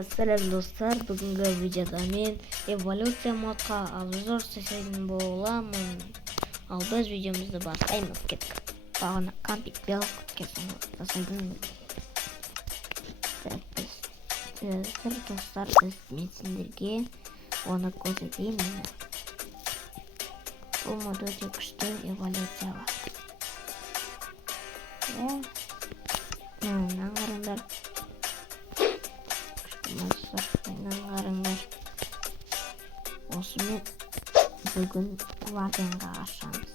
Selam dostlar, бүгінгі видеода мен эволюция модқа обзор жасайтын боламын. Ал біз видеомызды бастаймыз. Кеттік. Бағана компит бел жасайтын. Достар, мен сендерге оны көрсетейін. Бұл мод өте күшті эволюция бар. Мына қараңдар. Қараңдар. Осымен бүгін варденға ашамыз.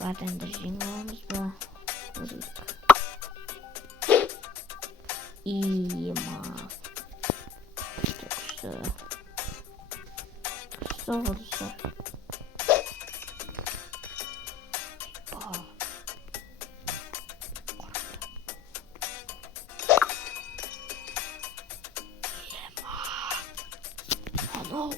Варденді жеңеміз ба? Көрейік. Има. Күшті. Күшті olursa. No.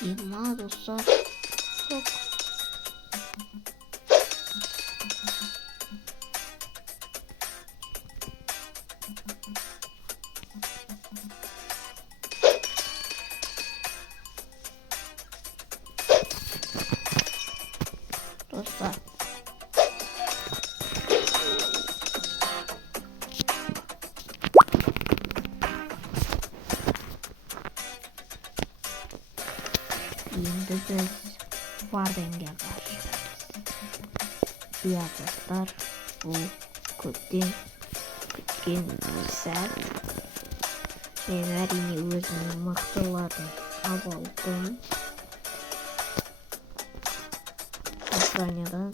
Ima dostlar. Yok. Dostlar. Şimdi biz Varden'e başlıyoruz. Ya dostlar, bu Kudin set. Ben әрине өзімнің мықтыларын алып Ukrayna'dan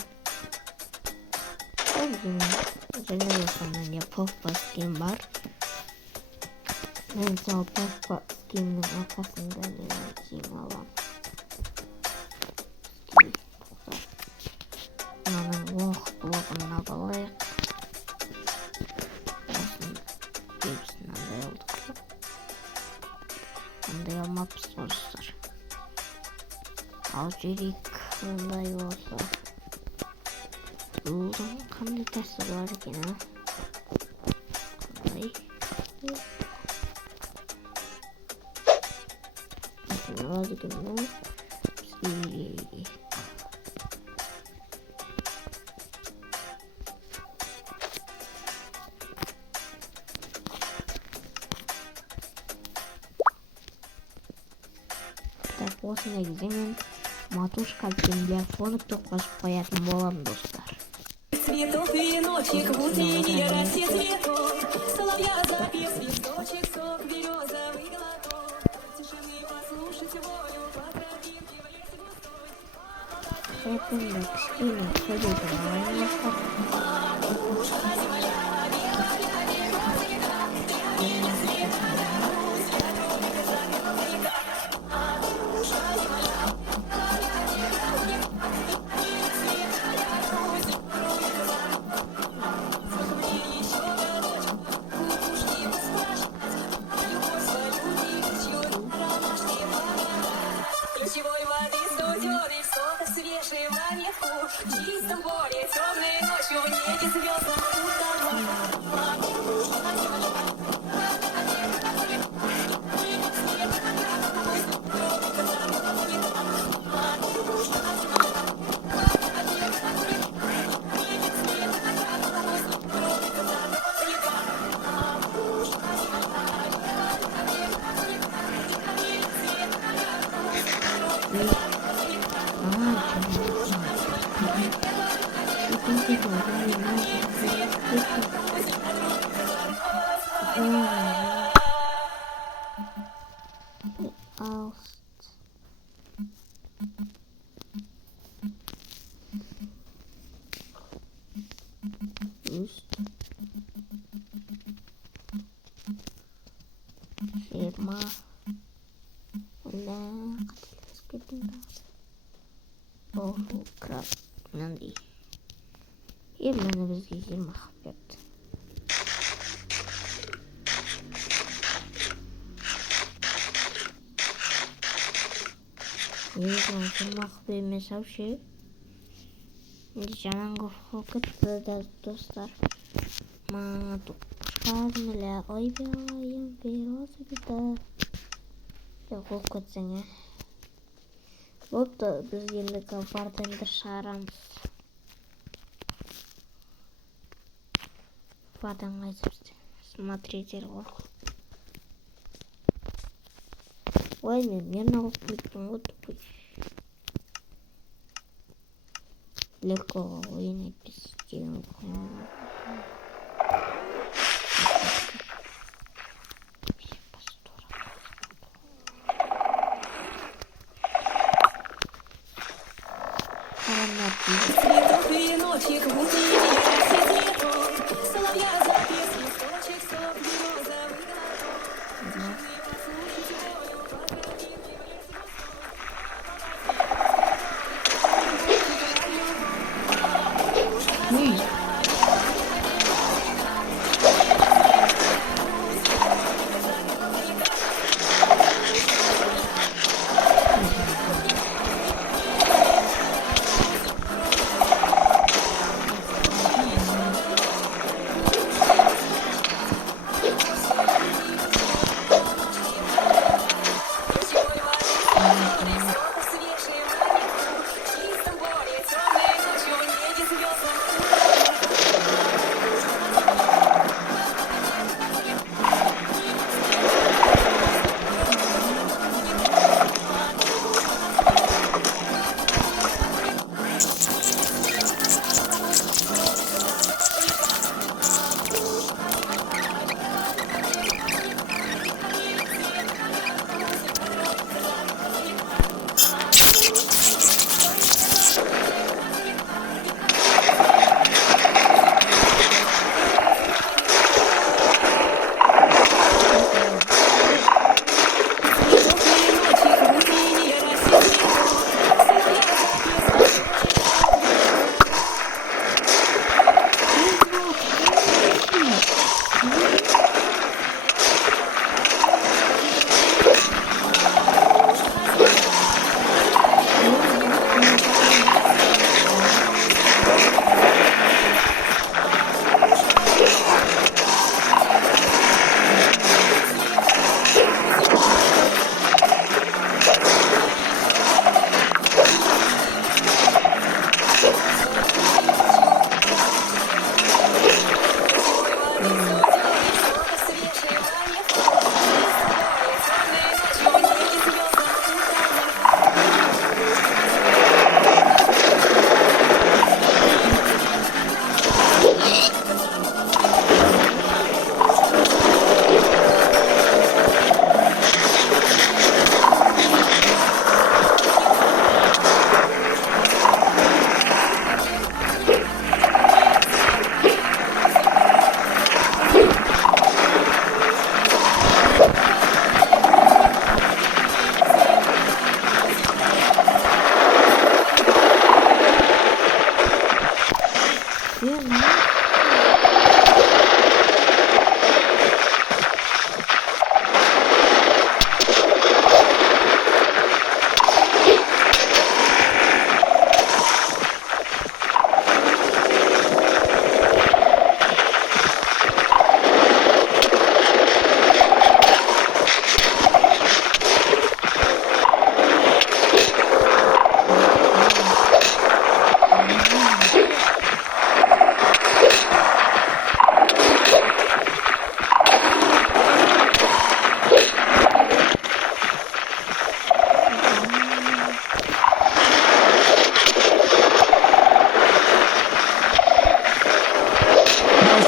және осымен Poppa skin бар. Мен сол Poppa skinнің арқасында мен киім аламын. Мынаның оқ-блогын алайық. Осының кейбісін андай алдық. Андай алмаппыз достар. Ал жүрейік. Onday olsa buldum. Қандай тәсіл бар екен, а? Қандай? Var eкен, а? Так, осындай кезде мен матушка для фонкту қосып қоятын боламын достар. Цветов веночек в утренней росе цветов, соловья запев, свисточек, сок, березовый глоток, тишины послушать волю, по тропинке в лес густой. Это не кішкене сөйлейді алайын достар. Ключевой воды студеный, сока свежий во вкус, в чистом поле темной ночью в небе звездам Firma. Udah, Oh, crap. Nanti. Iya, mana bisa 20 bet. Не знаю, жұмақ емес ше. Жаңағы кетті да достар. Шармыля, ой белаем, берозы бита. Жоқ кетсең, Бопты, біз енді бардемді шығарамыз. Бадан қайсырсың. Смотритель ғой. Ой, мен алып кеттім ғой тупой. Легко ойнать без дела. Цветов веночек, в утине рассвет цветов. Соловья запев, свисточек, сок, березовый глоток. Послушайте волю, поздравим Ой.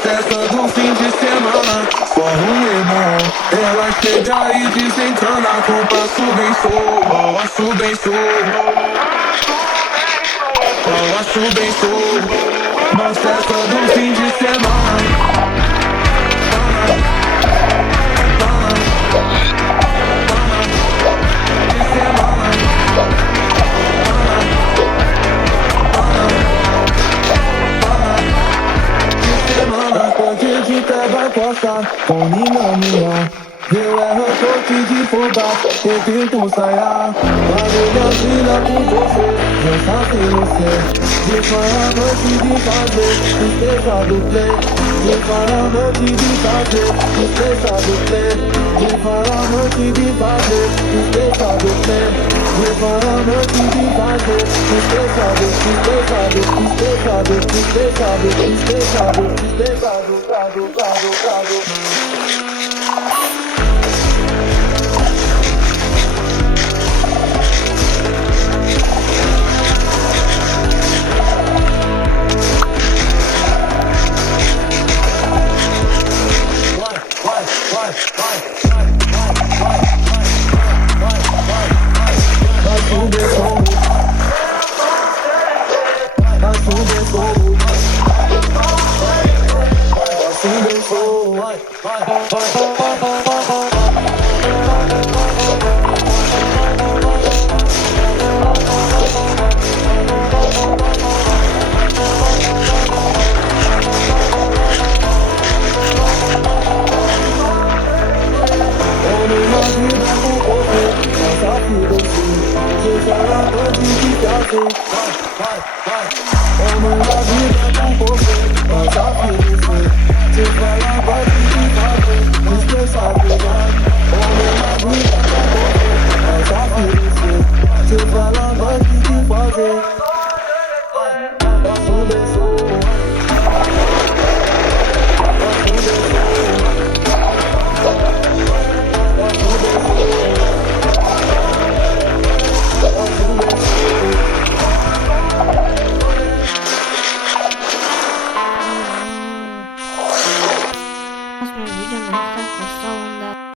festa do fim de semana, só um limão. Ela chega e desencana com passo bem solto, passo bem solto, passo bem solto. Na festa do fim de semana. Porque de vai passar com minha Eu erro toque de fubá, eu tento ensaiar. Paguei minha vida por você, dançar sem você. De fora noite de fazer, esqueça do play. De fora noite de fazer, esqueça do play. De fora noite de fazer, esqueça do play. De fora noite de fazer, esqueça do, esqueça do, esqueça do, esqueça do, esqueça do, esqueça do, Próximo vídeo nós vamos postar